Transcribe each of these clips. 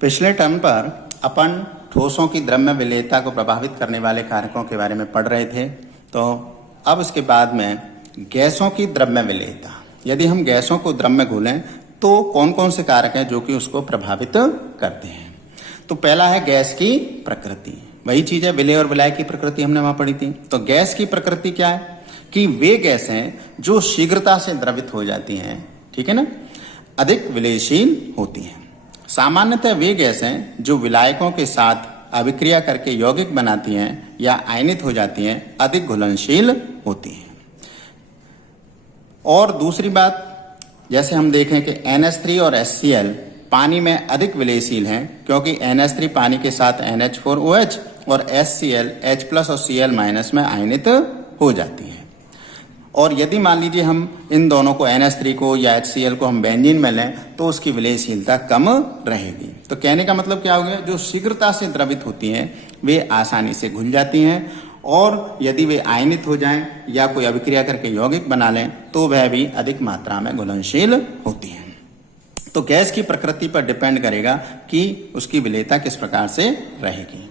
पिछले टर्म पर अपन ठोसों की द्रव्य विलेयता को प्रभावित करने वाले कारकों के बारे में पढ़ रहे थे। तो अब इसके बाद में गैसों की द्रव्य विलेयता, यदि हम गैसों को द्रव्य में घोलें तो कौन कौन से कारक हैं जो कि उसको प्रभावित करते हैं। तो पहला है गैस की प्रकृति, वही चीज है विलेय और विलायक की प्रकृति हमने वहां पढ़ी थी। तो गैस की प्रकृति क्या है कि वे गैसें जो शीघ्रता से द्रवित हो जाती हैं, ठीक है ना, अधिक विलेयशील होती हैं। सामान्यतः वे गैसें जो विलायकों के साथ अभिक्रिया करके यौगिक बनाती हैं या आयनित हो जाती हैं, अधिक घुलनशील होती हैं। और दूसरी बात, जैसे हम देखें कि NH3 और HCl पानी में अधिक विलेयशील हैं, क्योंकि NH3 पानी के साथ NH4OH और HCl H+ और Cl- में आयनित हो जाती है। और यदि मान लीजिए हम इन दोनों को NH3 को या HCl को हम बेंजीन में लें तो उसकी विलेयशीलता कम रहेगी। तो कहने का मतलब क्या हो गया, जो शीघ्रता से द्रवित होती हैं वे आसानी से घुल जाती हैं, और यदि वे आयनित हो जाएं या कोई अभिक्रिया करके यौगिक बना लें तो वह भी अधिक मात्रा में घुलनशील होती हैं। तो गैस की प्रकृति पर डिपेंड करेगा कि उसकी विलेयता किस प्रकार से रहेगी।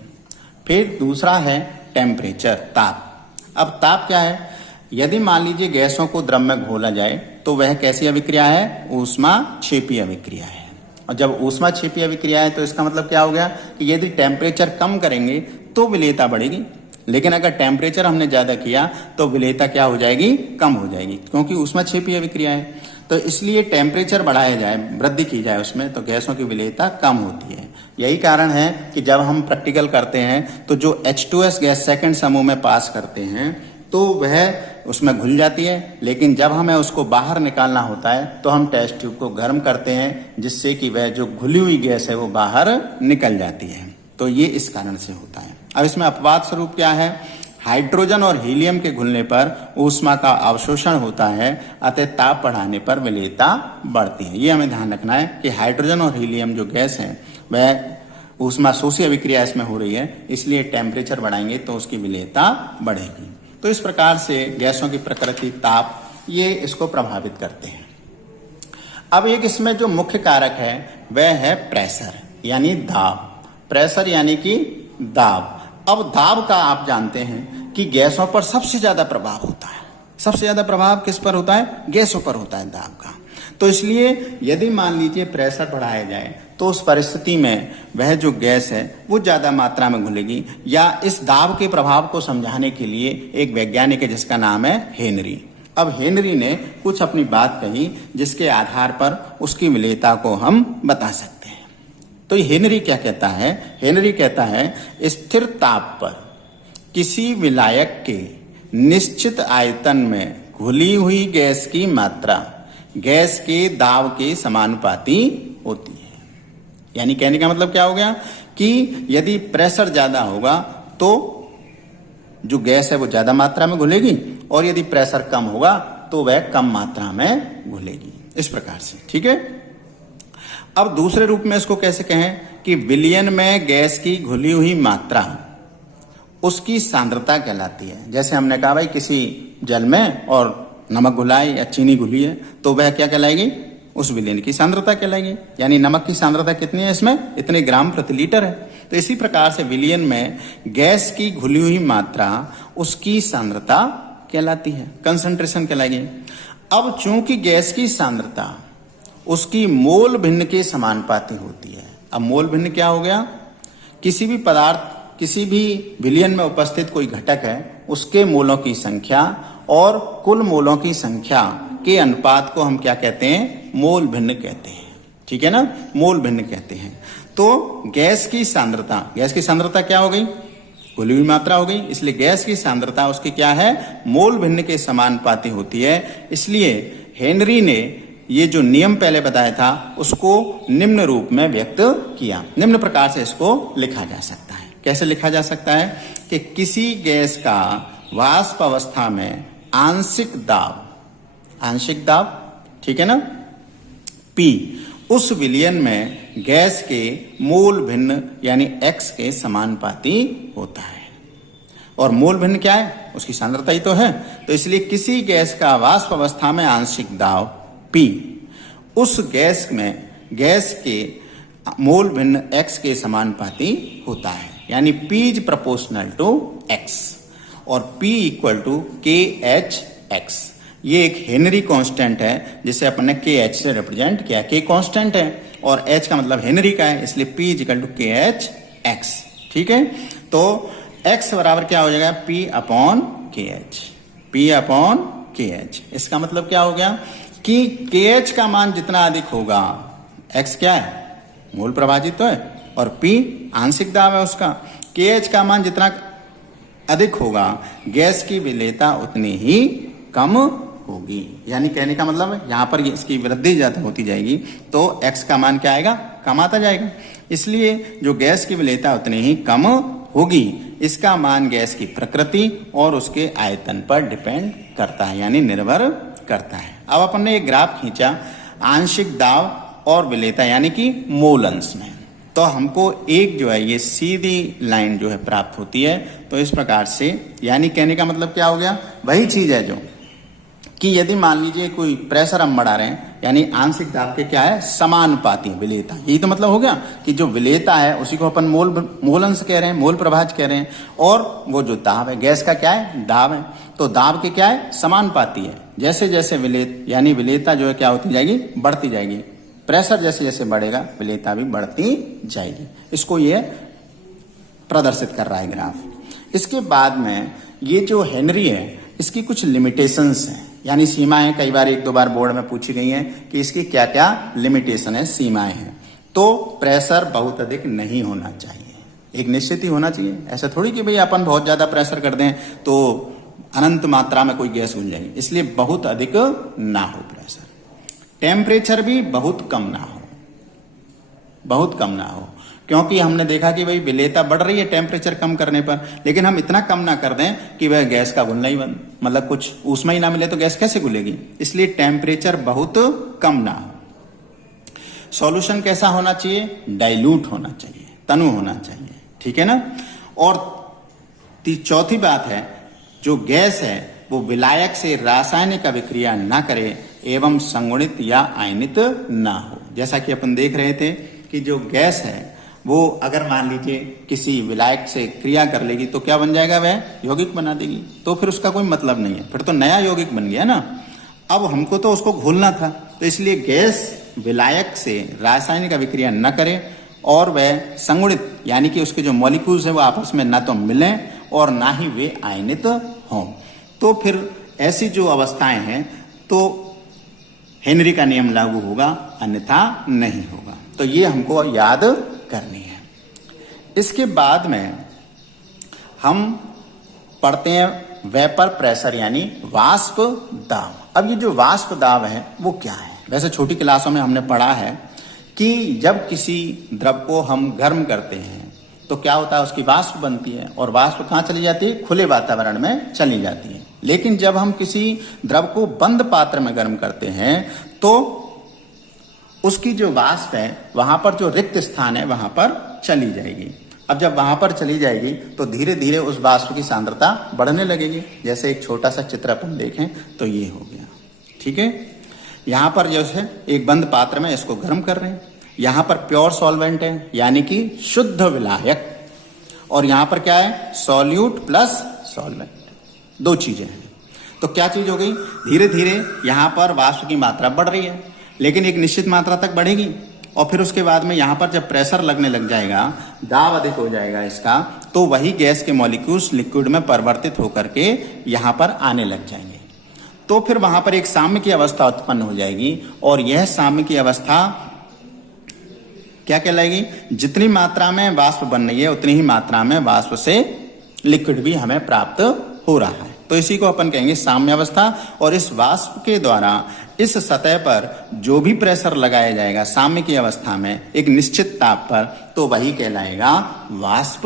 फिर दूसरा है टेम्परेचर, ताप। अब ताप क्या है, यदि मान लीजिए गैसों को द्रव में घोला जाए तो वह कैसी अभिक्रिया है, ऊष्माक्षेपी अभिक्रिया है। और जब ऊष्माक्षेपी अभिक्रिया है तो इसका मतलब क्या हो गया कि यदि टेम्परेचर कम करेंगे तो विलेयता बढ़ेगी, लेकिन अगर टेम्परेचर हमने ज्यादा किया तो विलेयता क्या हो जाएगी, कम हो जाएगी, क्योंकि ऊष्माक्षेपी अभिक्रिया है। तो इसलिए टेम्परेचर बढ़ाया जाए, वृद्धि की जाए उसमें, तो गैसों की विलेयता कम होती है। यही कारण है कि जब हम प्रैक्टिकल करते हैं तो जो H2S गैस सेकंड समूह में पास करते हैं तो वह उसमें घुल जाती है, लेकिन जब हमें उसको बाहर निकालना होता है तो हम टेस्ट ट्यूब को गर्म करते हैं, जिससे कि वह जो घुली हुई गैस है वो बाहर निकल जाती है। तो ये इस कारण से होता है। अब इसमें अपवाद स्वरूप क्या है, हाइड्रोजन और हीलियम के घुलने पर ऊष्मा का अवशोषण होता है, अतः ताप बढ़ाने पर विलेयता बढ़ती है। ये हमें ध्यान रखना है कि हाइड्रोजन और हीलियम जो गैस है वह ऊष्मा शोषी अभिक्रिया इसमें हो रही है, इसलिए टेम्परेचर बढ़ाएंगे तो उसकी विलेयता बढ़ेगी। तो इस प्रकार से गैसों की प्रकृति, ताप, ये इसको प्रभावित करते हैं। अब एक इसमें जो मुख्य कारक है वह है प्रेशर यानी दाब। प्रेशर यानी कि दाब। अब दाब का आप जानते हैं कि गैसों पर सबसे ज्यादा प्रभाव होता है। सबसे ज्यादा प्रभाव किस पर होता है, गैसों पर होता है दाब का। तो इसलिए यदि मान लीजिए प्रेशर बढ़ाया जाए तो उस परिस्थिति में वह जो गैस है वो ज्यादा मात्रा में घुलेगी। या इस दाब के प्रभाव को समझाने के लिए एक वैज्ञानिक है जिसका नाम है हेनरी। अब हेनरी ने कुछ अपनी बात कही जिसके आधार पर उसकी विलेयता को हम बता सकते हैं। तो हेनरी क्या कहता है, हेनरी कहता है स्थिर ताप पर किसी विलायक के निश्चित आयतन में घुली हुई गैस की मात्रा गैस के दाब के समानुपाती होती है। यानी कहने का मतलब क्या हो गया कि यदि प्रेशर ज्यादा होगा तो जो गैस है वो ज्यादा मात्रा में घुलेगी, और यदि प्रेशर कम होगा तो वह कम मात्रा में घुलेगी। इस प्रकार से, ठीक है। अब दूसरे रूप में इसको कैसे कहें कि विलयन में गैस की घुली हुई मात्रा उसकी सांद्रता कहलाती है। जैसे हमने कहा भाई किसी जल में और नमक घुला है या चीनी घुली है तो वह क्या कहलाएगी, उस विलयन की सांद्रता कहलाएगी। यानी नमक की सांद्रता कितनी है, इसमें इतने ग्राम प्रति लीटर है। तो इसी प्रकार से विलयन में गैस की घुली हुई मात्रा उसकी सांद्रता कहलाती है, कंसंट्रेशन कहलाएगी। अब चूंकि गैस की सांद्रता उसकी मोल भिन्न के समानुपाती होती है। अब मोल भिन्न क्या हो गया, किसी भी पदार्थ, किसी भी विलयन में उपस्थित कोई घटक है उसके मोलों की संख्या और कुल मोलों की संख्या के अनुपात को हम क्या कहते हैं, मोल भिन्न कहते हैं। ठीक है ना, मोल भिन्न कहते हैं। तो गैस की सांद्रता क्या हो गई, घुली हुई मात्रा हो गई, इसलिए गैस की सांद्रता उसकी क्या है, मोल भिन्न के समानुपाती होती है। इसलिए हेनरी ने ये जो नियम पहले बताया था उसको निम्न रूप में व्यक्त किया। निम्न प्रकार से इसको लिखा जा सकता है। कैसे लिखा जा सकता है कि किसी गैस का वाष्प अवस्था में आंशिक दाब, ठीक है ना, P, उस विलयन में गैस के मोल भिन्न यानी X के समानुपाती होता है। और मोल भिन्न क्या है, उसकी सांद्रता ही तो है। तो इसलिए किसी गैस का वाष्प अवस्था में आंशिक दाब P उस गैस में गैस के मोल भिन्न x के समानुपाती होता है, यानी P is proportional to x और P इक्वल टू KH(x). ये एक हेनरी कांस्टेंट है जिसे अपन ने KH से रिप्रेजेंट किया। K कांस्टेंट है और H का मतलब हेनरी का है, इसलिए P इक्वल टू KH(x). ठीक है, तो x बराबर क्या हो जाएगा, P upon KH। P upon KH, इसका मतलब क्या हो गया कि KH का मान जितना अधिक होगा, x क्या है, मूल प्रभाजित तो है, और P आंशिक दाब है उसका, KH का मान जितना अधिक होगा गैस की विलेयता उतनी ही कम होगी। यानी कहने का मतलब है यहाँ पर इसकी वृद्धि ज्यादा होती जाएगी तो x का मान क्या आएगा, कम आता जाएगा। इसलिए जो गैस की विलेयता उतनी ही कम होगी, इसका मान गैस की प्रकृति और उसके आयतन पर डिपेंड करता है, यानी निर्भर करता है। अब अपन ने एक ग्राफ खींचा आंशिक दाब और विलेयता यानी कि मोल अंश में, तो हमको एक जो है ये सीधी लाइन जो है प्राप्त होती है। तो इस प्रकार से यानी कहने का मतलब क्या हो गया, वही चीज है जो कि यदि मान लीजिए कोई प्रेशर हम बढ़ा रहे हैं, यानी आंशिक दाब के क्या है, समानुपाती विलेयता। यही तो मतलब हो गया कि जो विलेयता है उसी को अपन मोल अंश कह रहे हैं, मोल प्रभाज कह रहे हैं, और वो जो दाब है गैस का क्या है, दाब है, तो दाब के क्या है, समानुपाती है। जैसे जैसे यानी विलेयता जो है क्या होती जाएगी, बढ़ती जाएगी। प्रेशर जैसे जैसे बढ़ेगा विलेयता भी बढ़ती जाएगी। इसको ये प्रदर्शित कर रहा है ग्राफ। इसके बाद में ये जो हेनरी है इसकी कुछ लिमिटेशंस हैं, यानी सीमाएं कई बार एक दो बार बोर्ड में पूछी गई हैं कि इसकी क्या क्या लिमिटेशन है, सीमाएं हैं। तो प्रेशर बहुत अधिक नहीं होना चाहिए, एक निश्चित ही होना चाहिए। ऐसा थोड़ी कि भाई अपन बहुत ज्यादा प्रेशर कर दें तो अनंत मात्रा में कोई गैस घुल जाएगी, इसलिए बहुत अधिक ना हो प्रेशर। टेम्परेचर भी बहुत कम ना हो, बहुत कम ना हो, क्योंकि हमने देखा कि भाई विलेयता बढ़ रही है टेम्परेचर कम करने पर, लेकिन हम इतना कम ना कर दें कि वह गैस का घुलना ही बंद, मतलब कुछ ऊष्मा ही ना मिले तो गैस कैसे घुलेगी। इसलिए टेम्परेचर बहुत कम ना हो। सॉल्यूशन कैसा होना चाहिए, डाइल्यूट होना चाहिए, तनु होना चाहिए, ठीक है ना। और चौथी बात है, जो गैस है वो विलायक से रासायनिक अभिक्रिया ना करे एवं संगुणित या आयनित ना हो। जैसा कि अपन देख रहे थे कि जो गैस है वो अगर मान लीजिए किसी विलायक से क्रिया कर लेगी तो क्या बन जाएगा, वह यौगिक बना देगी, तो फिर उसका कोई मतलब नहीं है, फिर तो नया यौगिक बन गया ना। अब हमको तो उसको घोलना था, तो इसलिए गैस विलायक से रासायनिक अभिक्रिया न करे और वह संगुणित यानी कि उसके जो मॉलिक्यूल्स है वो आपस में ना तो मिलें और ना ही वे आयनित हों। तो फिर ऐसी जो अवस्थाएं हैं तो हेनरी का नियम लागू होगा, अन्यथा नहीं होगा। तो ये हमको याद करनी है। इसके बाद में हम पढ़ते हैं वेपर प्रेशर यानी वाष्प दाब। अब ये जो वाष्प दाब है वो क्या है, वैसे छोटी क्लासों में हमने पढ़ा है कि जब किसी द्रव को हम गर्म करते हैं तो क्या होता है, उसकी वाष्प बनती है और वाष्प कहाँ चली जाती है, खुले वातावरण में चली जाती है। लेकिन जब हम किसी द्रव को बंद पात्र में गर्म करते हैं तो उसकी जो वाष्प है वहां पर जो रिक्त स्थान है वहां पर चली जाएगी। अब जब वहां पर चली जाएगी तो धीरे धीरे उस वाष्प की सांद्रता बढ़ने लगेगी। जैसे एक छोटा सा चित्र अपन देखें तो ये हो गया, ठीक है। यहाँ पर जो है एक बंद पात्र में इसको गर्म कर रहे हैं, यहाँ पर प्योर सॉल्वेंट है यानी कि शुद्ध विलायक, और यहाँ पर क्या है, सॉल्यूट प्लस सॉल्वेंट, दो चीजें हैं। तो क्या चीज हो गई, धीरे धीरे यहाँ पर वाष्प की मात्रा बढ़ रही है, लेकिन एक निश्चित मात्रा तक बढ़ेगी और फिर उसके बाद में यहाँ पर जब प्रेशर लगने लग जाएगा, दाब अधिक हो जाएगा इसका, तो वही गैस के मॉलिक्यूल्स लिक्विड में परिवर्तित होकर के यहाँ पर आने लग जाएंगे। तो फिर वहां पर एक साम्य की अवस्था उत्पन्न हो जाएगी और यह साम्य की अवस्था क्या कहलाएगी, जितनी मात्रा में वाष्प बन रही है उतनी ही मात्रा में वाष्प से लिक्विड भी हमें प्राप्त हो रहा है। तो इसी को अपन कहेंगे साम्य अवस्था। और इस वाष्प के द्वारा इस सतह पर जो भी प्रेशर लगाया जाएगा साम्य की अवस्था में एक निश्चित ताप पर, तो वही कहलाएगा वाष्प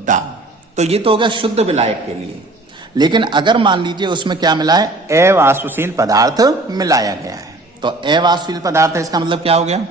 दाब। तो ये तो हो गया शुद्ध विलायक के लिए। लेकिन अगर मान लीजिए उसमें क्या मिला है, अवाष्पशील पदार्थ मिलाया गया है, तो अवाष्पशील पदार्थ है, इसका मतलब क्या हो गया,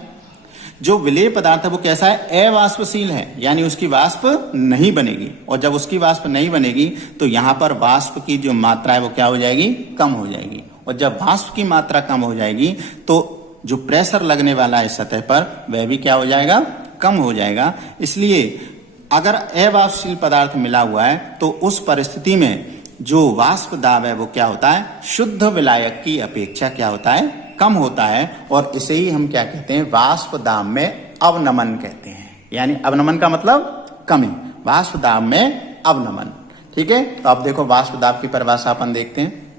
जो विलेय पदार्थ है वो कैसा है, अवाष्पशील है, यानी उसकी वाष्प नहीं बनेगी। और जब उसकी वाष्प नहीं बनेगी तो यहाँ पर वाष्प की जो मात्रा है वो क्या हो जाएगी, कम हो जाएगी। और जब वाष्प की मात्रा कम हो जाएगी तो जो प्रेशर लगने वाला है सतह पर वह भी क्या हो जाएगा, कम हो जाएगा। इसलिए अगर अवाष्पशील पदार्थ मिला हुआ है तो उस परिस्थिति में जो वाष्प दाब है वो क्या होता है, शुद्ध विलायक की अपेक्षा क्या होता है, कम होता है। और इसे ही हम क्या कहते हैं, वाष्प दाब में अवनमन कहते हैं। यानी अवनमन का मतलब कमी, वाष्प दाब में अवनमन। ठीक है, तो अब देखो वाष्प दाब की परिभाषा अपन देखते हैं।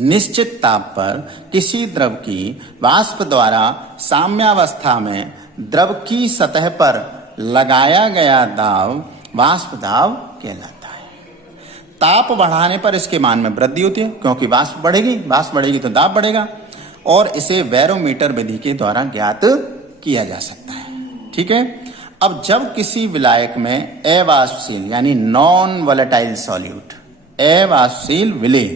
निश्चित ताप पर किसी द्रव की वाष्प द्वारा साम्यावस्था में द्रव की सतह पर लगाया गया दाब वाष्प दाब कहलाता है। ताप बढ़ाने पर इसके मान में वृद्धि होती है, क्योंकि वाष्प बढ़ेगी तो दाब बढ़ेगा, और इसे बैरोमीटर विधि के द्वारा ज्ञात किया जा सकता है। ठीक है, अब जब किसी विलायक में अवाष्पशील यानी नॉन वोलेटाइल सॉल्यूट, अवाष्पशील विलेय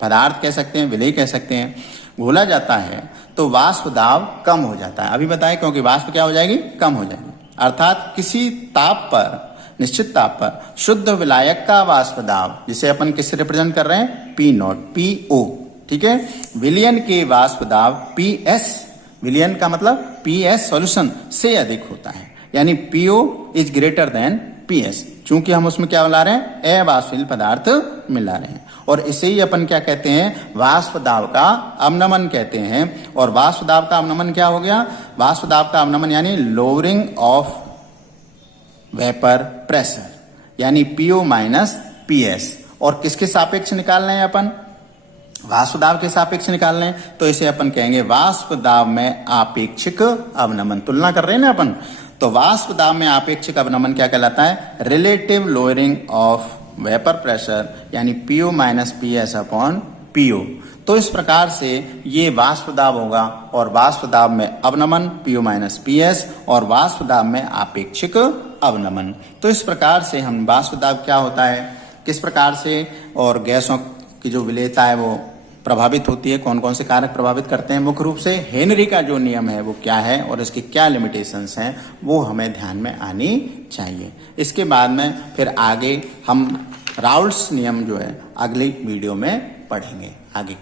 पदार्थ कह सकते हैं, विलेय कह सकते हैं, घोला जाता है तो वाष्प दाब कम हो जाता है। अभी बताएं, क्योंकि वाष्प क्या हो जाएगी, कम हो जाएगी। अर्थात किसी ताप पर, निश्चित ताप पर शुद्ध विलायक का वाष्प दाब, जिसे अपन किससे रिप्रेजेंट कर रहे हैं, पी नॉट, पीओ। ठीक है, विलयन के वाष्प दाब पीएस, विलयन का मतलब पीएस सॉल्यूशन से अधिक होता है, यानी PO is greater than PS. चूंकि हम उसमें क्या मिला रहे हैं, अवाष्पशील पदार्थ मिला रहे हैं, और इसे ही अपन क्या कहते हैं, वाष्प दाब का अवनमन कहते हैं। और वाष्प दाब का अवनमन क्या हो गया, वाष्प दाब का अवनमन यानी लोअरिंग ऑफ वेपर प्रेशर, यानी पीओ माइनस पीएस। और किसके सापेक्ष निकाल रहे हैं अपन, वाष्प दाब के सापेक्ष निकाल रहे हैं, तो इसे अपन कहेंगे वाष्प दाब में आपेक्षिक अवनमन। तुलना कर रहे हैं ना अपन, तो वाष्प दाब में आपेक्षिक अवनमन क्या कहलाता है, relative lowering of vapour pressure, यानी PO minus PS upon PO. तो इस प्रकार से ये वाष्प दाब होगा, और वाष्प दाब में अवनमन पीओ माइनस पीएस, और वाष्प दाब में आपेक्षिक अवनमन। तो इस प्रकार से हम वाष्प दाब क्या होता है, किस प्रकार से, और गैसों की जो विलेयता है वो प्रभावित होती है, कौन कौन से कारक प्रभावित करते हैं, मुख्य रूप से हेनरी का जो नियम है वो क्या है और इसकी क्या लिमिटेशंस हैं, वो हमें ध्यान में आनी चाहिए। इसके बाद में फिर आगे हम राउल्ट्स नियम जो है अगली वीडियो में पढ़ेंगे आगे।